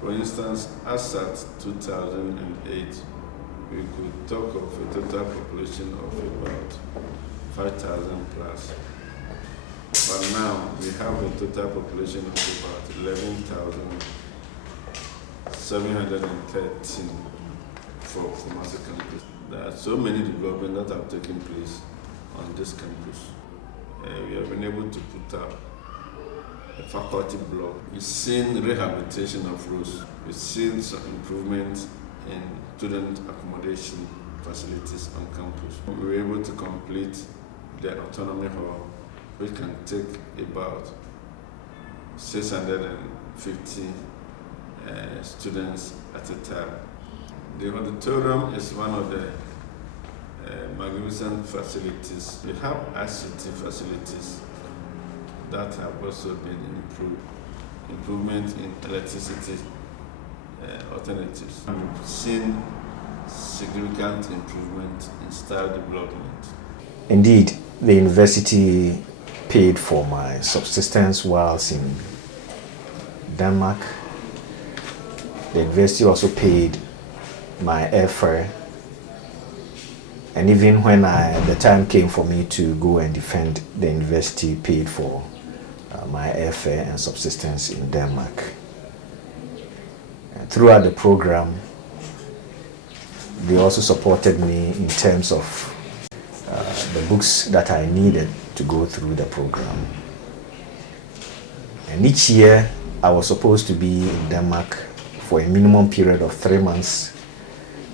For instance, as at 2008, we could talk of a total population of about 5,000 plus. But now we have a total population of about 11,713 for Kumasi campus. There are so many developments that have taken place on this campus. We have been able to put up a faculty block. We've seen rehabilitation of roads. We've seen some improvement in student accommodation facilities on campus. We were able to complete the autonomy hall, which can take about 650 students at a time. The auditorium is one of the magnificent facilities. We have ICT facilities that have also been improved. Improvement in electricity alternatives. We've seen significant improvement in style development. Indeed, the university paid for my subsistence whilst in Denmark. The university also paid my airfare. And even when the time came for me to go and defend, the university paid for my airfare and subsistence in Denmark. And throughout the program, they also supported me in terms of the books that I needed to go through the program. And each year, I was supposed to be in Denmark for a minimum period of 3 months.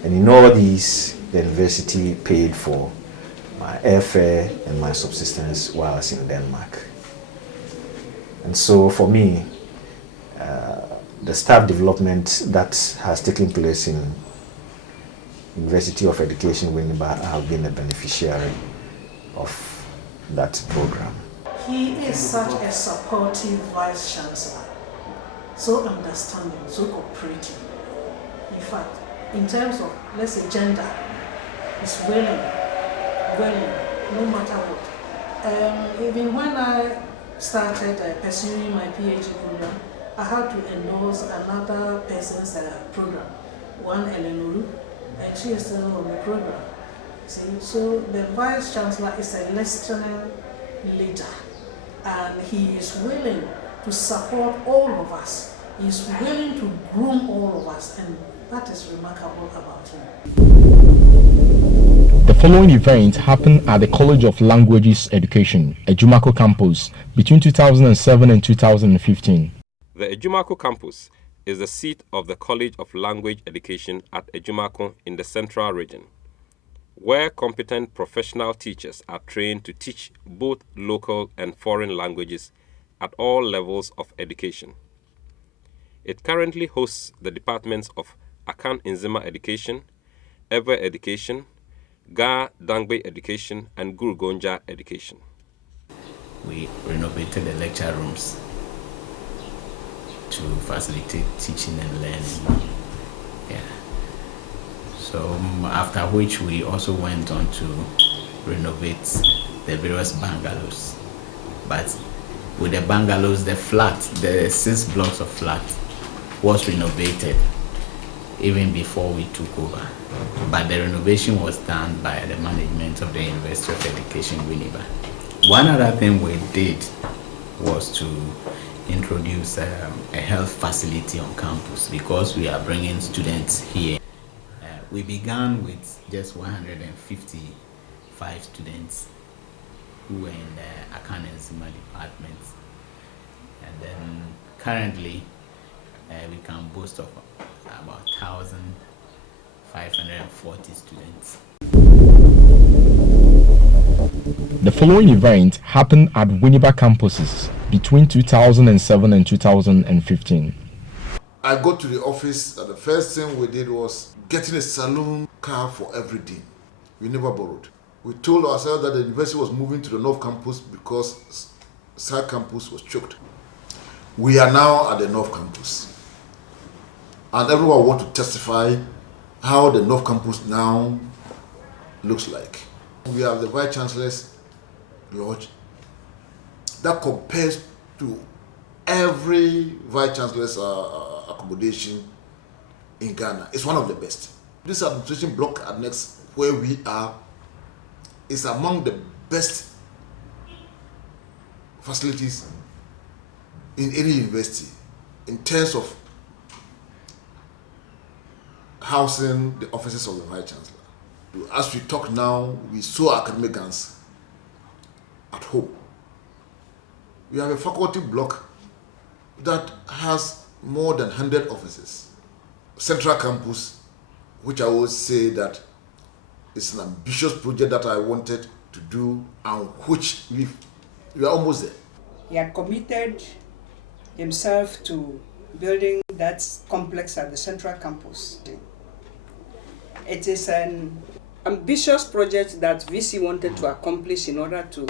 And in all these, the university paid for my airfare and my subsistence while I was in Denmark. And so for me, the staff development that has taken place in University of Education Winneba, I have been a beneficiary of that program. He is such a supportive Vice Chancellor, so understanding, so cooperative. In fact, in terms of, let's say, gender, is willing, no matter what. Even when I started pursuing my PhD program, I had to endorse another person's program, one Eleanor, and she is still on the program. See, so the Vice Chancellor is a listening leader, and he is willing to support all of us. He is willing to groom all of us, and that is remarkable about him. The following event happened at the College of Languages Education, Ejumako campus, between 2007 and 2015. The Ejumako campus is the seat of the College of Language Education at Ejumako in the Central Region, where competent professional teachers are trained to teach both local and foreign languages at all levels of education. It currently hosts the departments of Akan Nzima Education, Ever Education, Ga Dangbe Education, and Gurgonja Education. We renovated the lecture rooms to facilitate teaching and learning. Yeah. So after which we also went on to renovate the various bungalows. But with the bungalows, the flat, the 6 blocks of flat was renovated even before we took over. But the renovation was done by the management of the University of Education, Winneba. One other thing we did was to introduce a health facility on campus because we are bringing students here. We began with just 155 students who were in the Akan Nzima department. And then currently we can boast of about 1,540 students. The following event happened at Winneba campuses between 2007 and 2015. I got to the office and the first thing we did was getting a saloon car for every day. We never borrowed. We told ourselves that the university was moving to the North Campus because South Campus was choked. We are now at the North Campus. And everyone wants to testify how the North Campus now looks like. We have the Vice Chancellor's Lodge that compares to every Vice Chancellor's accommodation in Ghana. It's one of the best. This administration block at next where we are is among the best facilities in any university in terms of housing the offices of the Vice Chancellor. As we talk now, we saw academic guns at home. We have a faculty block that has more than 100 offices. Central campus, which I would say that is an ambitious project that I wanted to do and which we are almost there. He had committed himself to building that complex at the Central campus. It is an ambitious project that VC wanted to accomplish in order to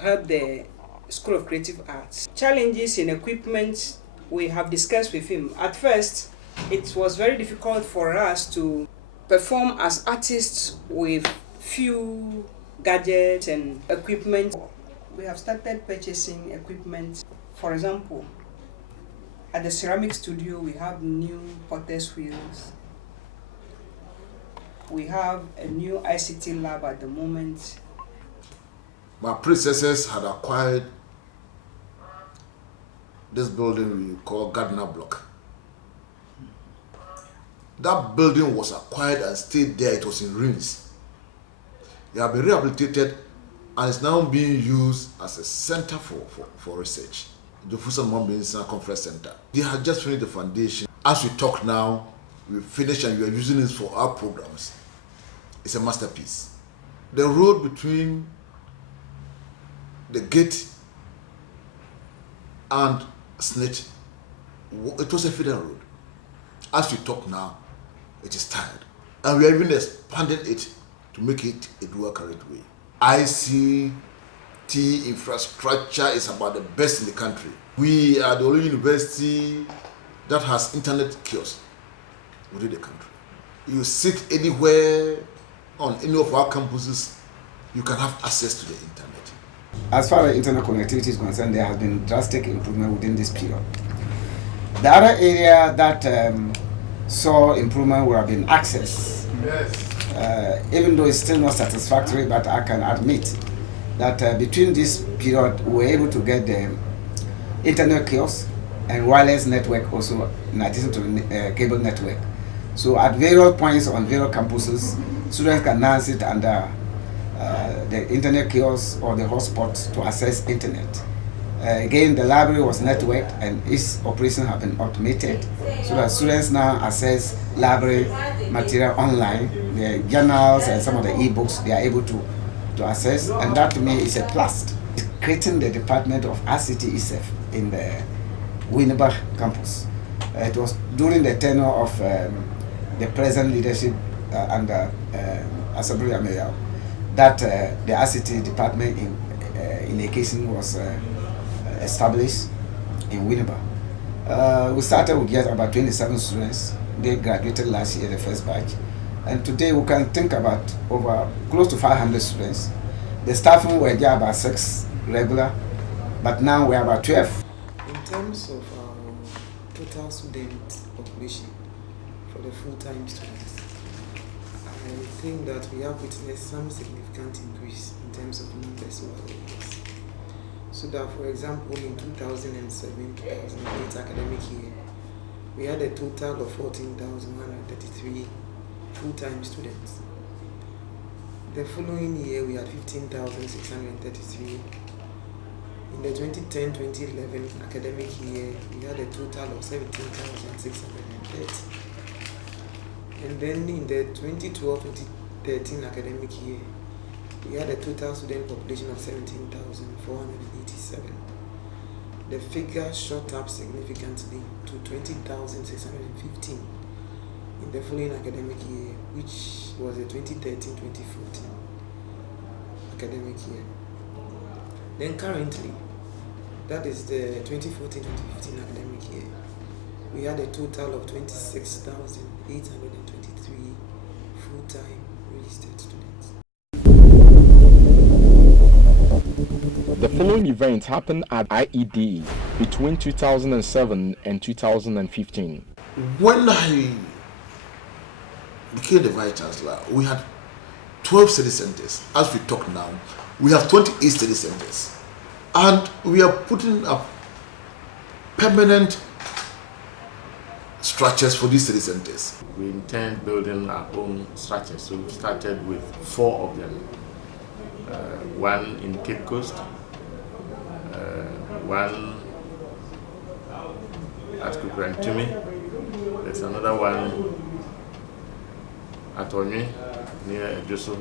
help the School of Creative Arts. Challenges in equipment we have discussed with him. At first, it was very difficult for us to perform as artists with few gadgets and equipment. We have started purchasing equipment. For example, at the ceramic studio, we have new potter's wheels. We have a new ICT lab at the moment. My predecessors had acquired this building we call Gardner Block. That building was acquired and stayed there. It was in ruins. It had been rehabilitated and is now being used as a center for research. The Fusan Mwambinsa Conference Center. They had just finished the foundation. As we talk now, we finished and we are using it for our programs. It's a masterpiece. The road between the gate and Snitch, it was a feeder road. As we talk now, it is tired. And we are even expanding it to make it a dual carriageway. ICT infrastructure is about the best in the country. We are the only university that has internet kiosks within the country. You sit anywhere on any of our campuses, you can have access to the internet. As far as internet connectivity is concerned, there has been drastic improvement within this period. The other area that saw improvement would have been access. Yes. Even though it's still not satisfactory, but I can admit that between this period, we were able to get the internet kiosk and wireless network also in addition to the cable network. So at various points on various campuses, students can now sit under the internet kiosk or the hotspot to access internet. Again, the library was networked and its operation have been automated so that students now access library material online, the journals and some of the e-books they are able to access, and that to me is a plus. Creating the Department of ICT itself in the Winneba campus. It was during the tenure of the present leadership under Asabere-Ameyaw that the ICT department in education was established in Winneba. We started with just about 27 students. They graduated last year, the first batch. And today we can think about over close to 500 students. The staffing were there about 6 regular, but now we're about 12. In terms of total student population for the full-time students, I think that we have witnessed some significant increase in terms of numbers over the years. So that, for example, in 2007-2008 academic year, we had a total of 14,133 full-time students. The following year, we had 15,633. In the 2010-2011 academic year, we had a total of 17,630. And then in the 2012-2013 academic year, we had a total student population of 17,487. The figure shot up significantly to 20,615 in the following academic year, which was the 2013-2014 academic year. Then currently, that is the 2014-2015 academic year, we had a total of 26,823 full-time registered students. The following event happened at IED between 2007 and 2015. When I became the Vice Chancellor, we had 12 study centers. As we talk now, we have 28 study centers. And we are putting up permanent structures for these study centers. We intend building our own structures, so we started with 4 of them. One in Cape Coast, one at Kukrantumi, there's another one at Onye, near Ejoso,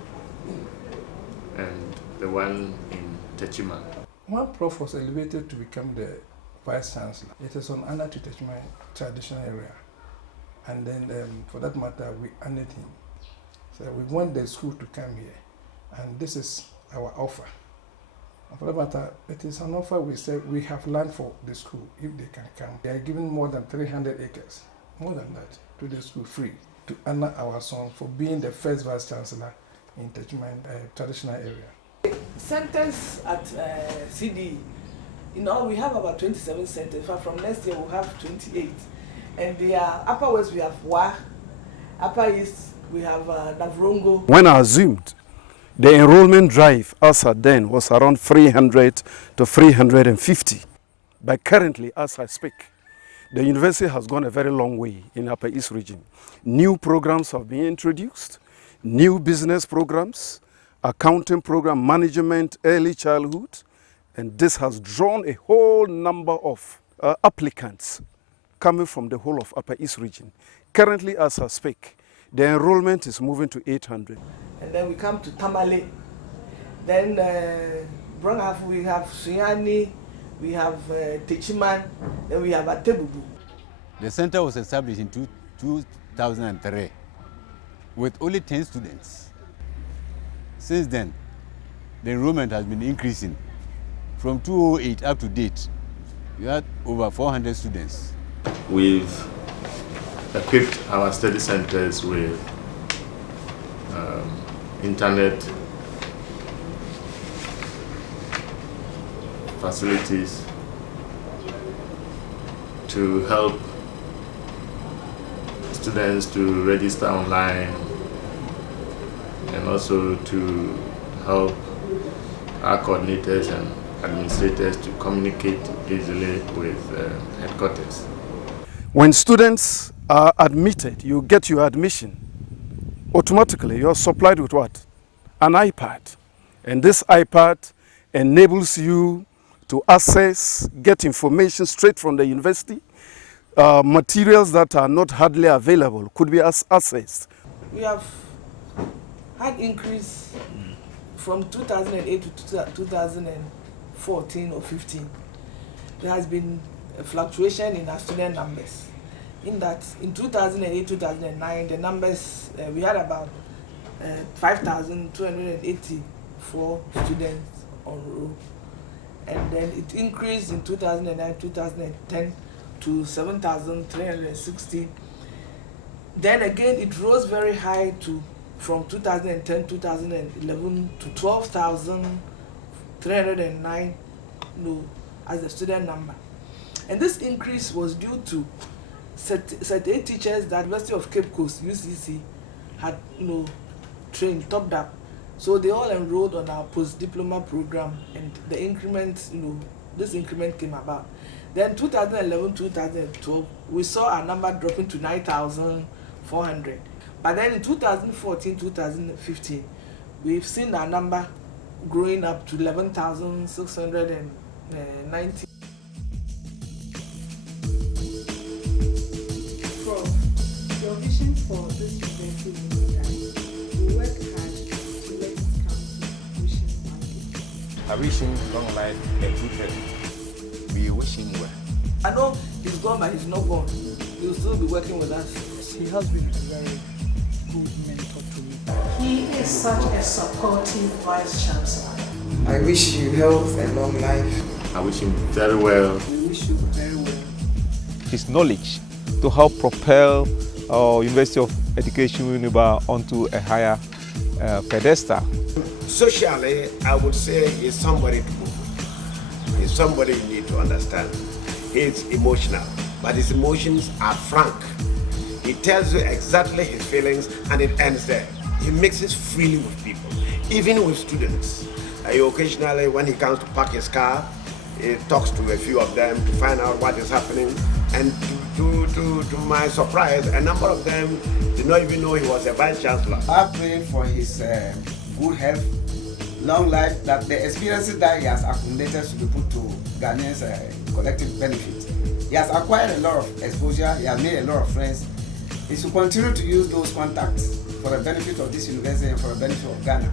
and the one in Techima. When Prof was elevated to become the Vice Chancellor, it is on honor to Techima traditional area. And then, for that matter, we honored him. So we want the school to come here, and this is our offer. And for that matter, it is an offer we said we have land for the school if they can come. They are giving more than 300 acres, more than that, to the school free to honor our son for being the first Vice Chancellor in Techima traditional area. Centers at CD, we have about 27 centers. From next year, we'll have 28. And the Upper West, we have Wa. Upper East, we have Navrongo. When I assumed, the enrollment drive as at then was around 300 to 350. But currently, as I speak, the university has gone a very long way in Upper East region. New programs have been introduced, new business programs, accounting program, management, early childhood, and this has drawn a whole number of applicants coming from the whole of Upper East region. Currently, as I speak, the enrollment is moving to 800. And then we come to Tamale. Then we have Suyani, we have Techiman, then we have Atebubu. The center was established in 2003 with only 10 students. Since then, the enrollment has been increasing. From 2008 up to date, we had over 400 students. We've equipped our study centers with internet facilities to help students to register online and also to help our coordinators and administrators to communicate easily with headquarters. When students are admitted, you get your admission. Automatically, you're supplied with what? An iPad. And this iPad enables you to access, get information straight from the university. Materials that are not hardly available could be accessed. We have had increase from 2008 to 2014 or 15. There has been a fluctuation in our student numbers. In that, in 2008-2009, the numbers, we had about 5,284 students on roll. And then it increased in 2009-2010 to 7,360. Then again, it rose very high to from 2010-2011 to 12,309 as the student number. And this increase was due to certain teachers that University of Cape Coast, UCC, had trained, topped up. So they all enrolled on our post-diploma program, and the increment, this increment came about. Then 2011-2012, we saw our number dropping to 9,400. But then in 2014-2015, we've seen our number growing up to 11,690. Your vision for this university is that we work hard to let it come to fruition one day. I wish him long life and good health. We wish him well. I know he's gone, but he's not gone. He'll still be working with us. He has been a very good mentor to me. He is such a supportive Vice Chancellor. I wish you health and long life. I wish him very well. We wish you very well. His knowledge to help propel our University of Education Winneba onto a higher pedestal. Socially, I would say he's somebody to move. He's somebody you need to understand. He's emotional, but his emotions are frank. He tells you exactly his feelings and it ends there. He mixes freely with people, even with students. Occasionally, when he comes to park his car, he talks to a few of them to find out what is happening. And to my surprise, a number of them did not even know he was a vice chancellor. I pray for his good health, long life, that the experiences that he has accumulated should be put to Ghanaians' collective benefit. He has acquired a lot of exposure, he has made a lot of friends. He should continue to use those contacts for the benefit of this university and for the benefit of Ghana.